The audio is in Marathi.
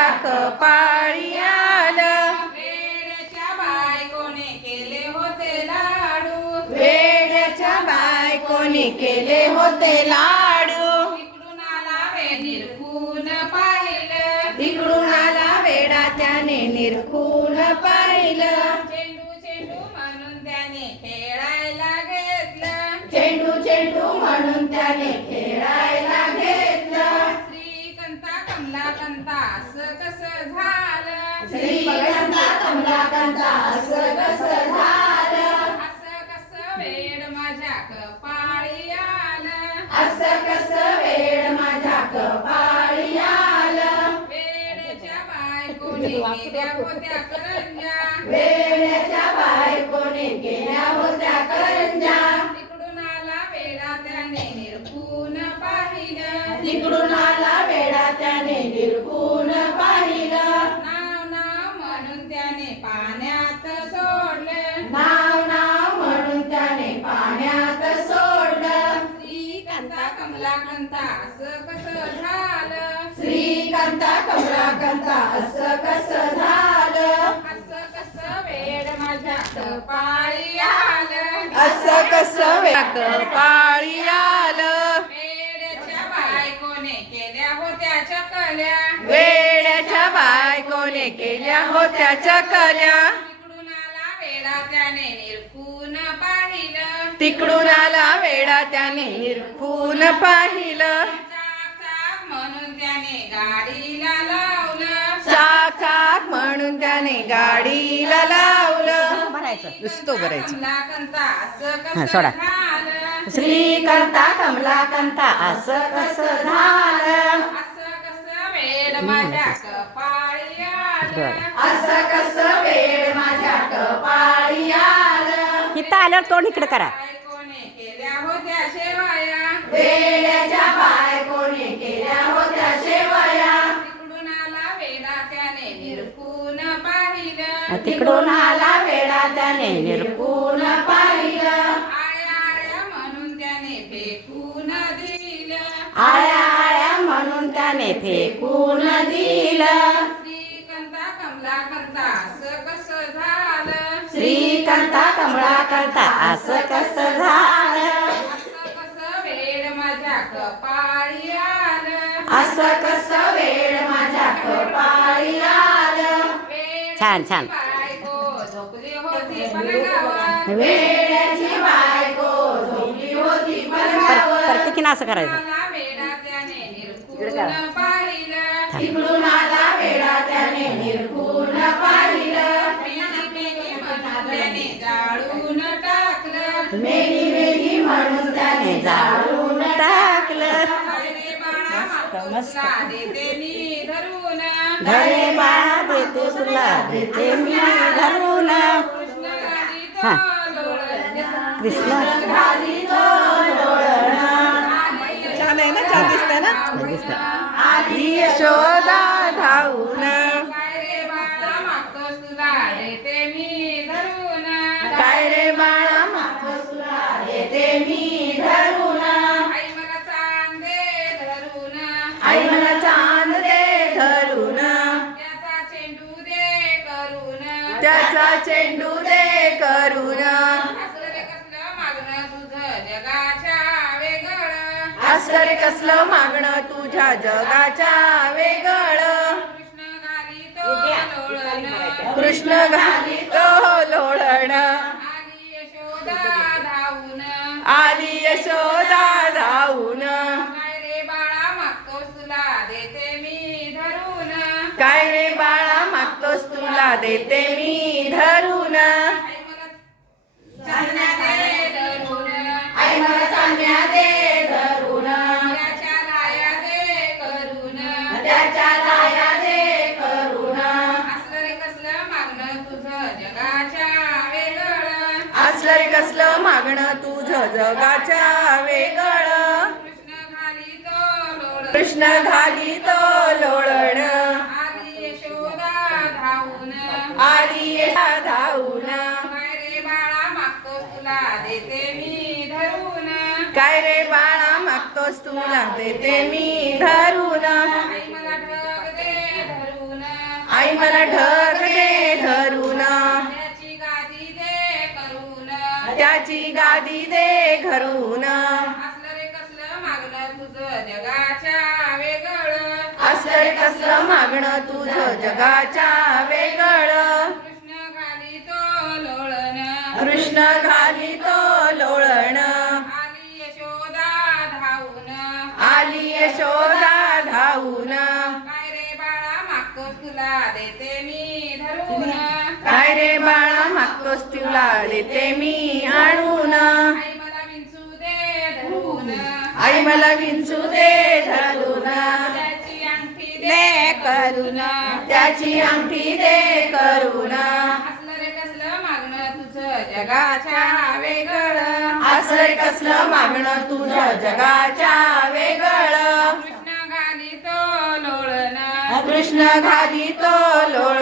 माझ्या कपाळी आलं. वेड्याच्या बायकोने केले होते लाडू. वेड्याच्या बायकोने केले होते लाडू. तिकडून आला वे निरखून पाहिलं. तिकडून आला वेडा त्याने निरखून पाहिलं. चेंडू चेंडू म्हणून त्याने खेळायला घेतलं. चेंडू चेंडू म्हणून त्याने खेळायला कमलाकांता असं कसं झालं असं कसं वेड माझ्या कपाळी आलं असं कसं वेड माझ्या कपाळी आलं वेड्याच्या बायकोने केल्या होत्या करंजा. श्रीकांता कमलाकांता असं कसं झालं? असं कसं वेड माझ्या कपाळी आलं? असं कसं वेड कपाळी आलं? वेड्याच्या बायकोने केल्या होत्या चकल्या. वेड्याच्या बायकोने केल्या होत्या चकल्या. वेडा त्याने निरखून पाहिलं. तिकडून आला वेडा त्याने निरखून पाहिलं. चाक चाक म्हणून त्याने गाडीला लावलं. चाक चाक म्हणून त्याने गाडीला लावलं. भरायचं? नुसतं भरायचं. कमलाकांता असं हा, कसं सोडा. झालं श्रीकांता कमलाकांता असं कसं झालं असं कसं वेड माझ्या कपाळी आलं. असं आल्यावर तोंड इकडे करा. बायकोने केल्या होत्या शेवाया वेड्याच्या बायकोने केल्या होत्या शेवया. तिकडून आला वेडा त्याने निरखून पाहिलं. तिकडून आला वेडा त्याने निरखून पाहिलं. आळ्या आळ्या म्हणून त्याने फेकून दिलं आळ्या आळ्या म्हणून त्याने फेकून दिलं श्रीकंता कमलाकंता असं कसं झालं श्रीकांता कमळाकांता असं कसं झालं? असं कसं वेड माझ्या कपाळी आलं असं कसं वेळ माझ्या कपाळी आलं? छान, छान. बायको झोपली होती वेड्याची बायको झोपली होती प्रत्येकीनं असं करायचं. पाहिलं तिकडून आला वेडा त्याने निरखून पाहिलं मेली मेली म्हणून त्याने जाळून टाकलं. मेली मेली म्हणून त्याने जाळून टाकलं. रे बाळा मातोश्रीला देते मी धरून. घरे बाळा देते तुला देते मी धरून. कृष्ण हा. कृष्ण तो लोळण. छान आहे ना? छान दिसतंय ना? दिसतंय यशोदा. आई मला चांद दे धरून. त्याचा चेंडू दे करून. त्याचा चेंडू दे करून. असं रे कसलं मागणं तुझं जगाच्या वेगळं. असं रे कसलं मागणं तुझ्या जगाच्या वेगळं. कृष्ण घाली तो लोळण. कृष्ण घाली तो लोळण. आली यशोदा धावून. आली यशोदा धावून काय रे बाळा मागतोस तुला देते मी धरून काय रे बाळा तुला देते मी धरून. आई मला चांदण्या दे धरून. आई मला चांदण्या दे धरून त्याच्या लाया दे करून. त्याच्या लाया दे करून असलं रे कसलं मागणं तुझं जगाच्या वेगळं. असलं रे कसलं मागणं तुझं जगाच्या वेगळं कृष्ण घाली तो लोळ कृष्ण घाली तो लोळण. काय रे बाळा मागतोस तुला देते मी धरून. आई मला ढग दे धरून. त्याची गादी दे करून. त्याची गादी दे घरून. असलं रे कसलं मागणं तुझं जगाच्या वेगळं. असलं रे कसलं मागणं तुझं जगाच्या वेगळं. कृष्ण घाली बाळा मागतोस तुला देते मी आणून. आई मला विंचू दे धरून. आई मला विंचू दे करून त्याची अंगठी दे करून. असलं रे कसलं मागणं तुझं जगाच्या वेगळं. असं कसलं मागणं तुझं जगाच्या वेगळं कृष्ण घाली तो लोळण. कृष्ण घाली तो लोळ